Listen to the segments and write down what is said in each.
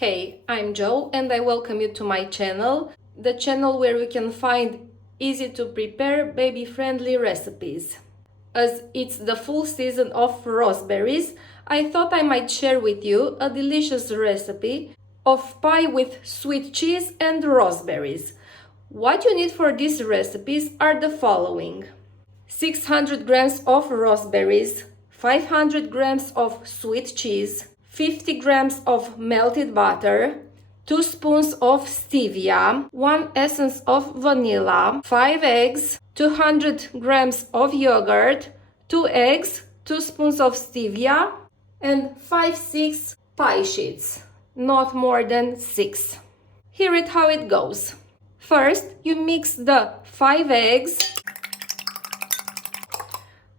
Hey, I'm Joe and I welcome you to my channel, the channel where you can find easy to prepare baby-friendly recipes. As it's the full season of raspberries, I thought I might share with you a delicious recipe of pie with sweet cheese and raspberries. What you need for these recipes are the following: 600 grams of raspberries, 500 grams of sweet cheese, 50 grams of melted butter, 2 spoons of stevia, 1 essence of vanilla, 5 eggs, 200 grams of yogurt, 2 eggs, 2 spoons of stevia, and 5-6 pie sheets, not more than 6. Here is how it goes. First, you mix the 5 eggs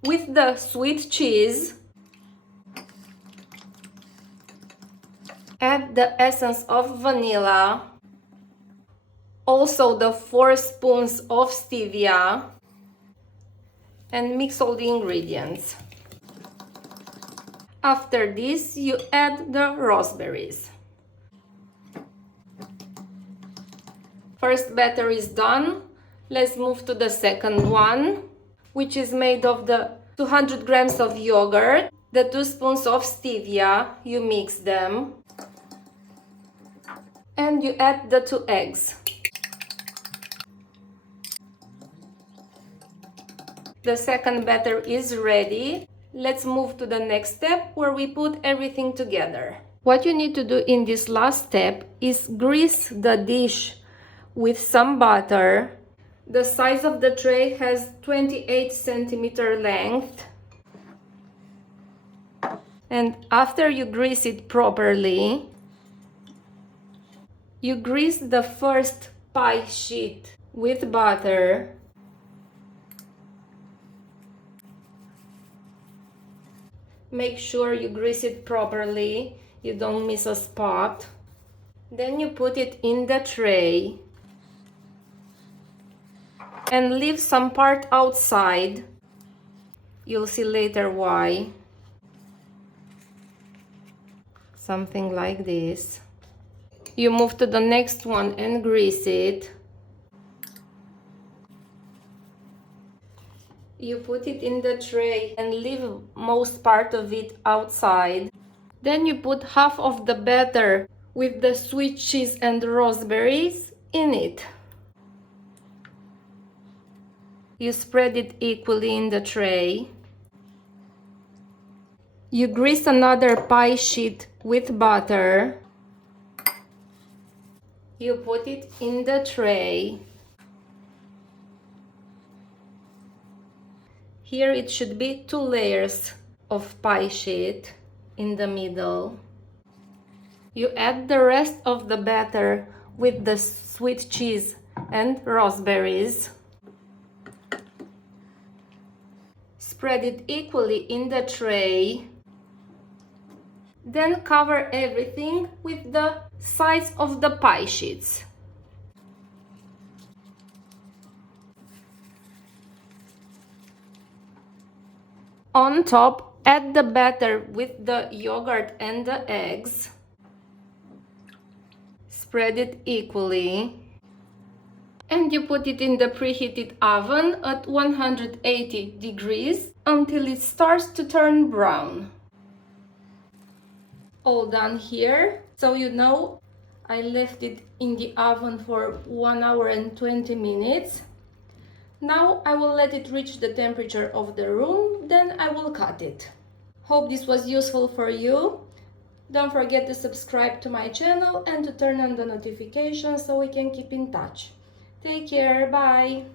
with the sweet cheese. Add the essence of vanilla, also the 4 spoons of stevia, and mix all the ingredients. After this, you add the raspberries. First batter is done. Let's move to the second one, which is made of the 200 grams of yogurt, the 2 spoons of stevia. You mix them. And you add the 2 eggs. The second batter is ready. Let's move to the next step where we put everything together. What you need to do in this last step is grease the dish with some butter. The size of the tray has 28 centimeter length. And after you grease it properly, you grease the first pie sheet with butter. Make sure you grease it properly, you don't miss a spot. Then you put it in the tray and leave some part outside. You'll see later why. Something like this. You move to the next one and grease it. You put it in the tray and leave most part of it outside. Then you put half of the batter with the sweet cheese and raspberries in it. You spread it equally in the tray. You grease another pie sheet with butter. You put it in the tray. Here it should be 2 layers of pie sheet in the middle. You add the rest of the batter with the sweet cheese and raspberries. Spread it equally in the tray. Then cover everything with the sides of the pie sheets. On top, add the batter with the yogurt and the eggs. Spread it equally. And you put it in the preheated oven at 180 degrees until it starts to turn brown. All done here. So you know, I left it in the oven for 1 hour and 20 minutes. Now I will let it reach the temperature of the room, then I will cut it. Hope this was useful for you. Don't forget to subscribe to my channel and to turn on the notifications so we can keep in touch. Take care, bye!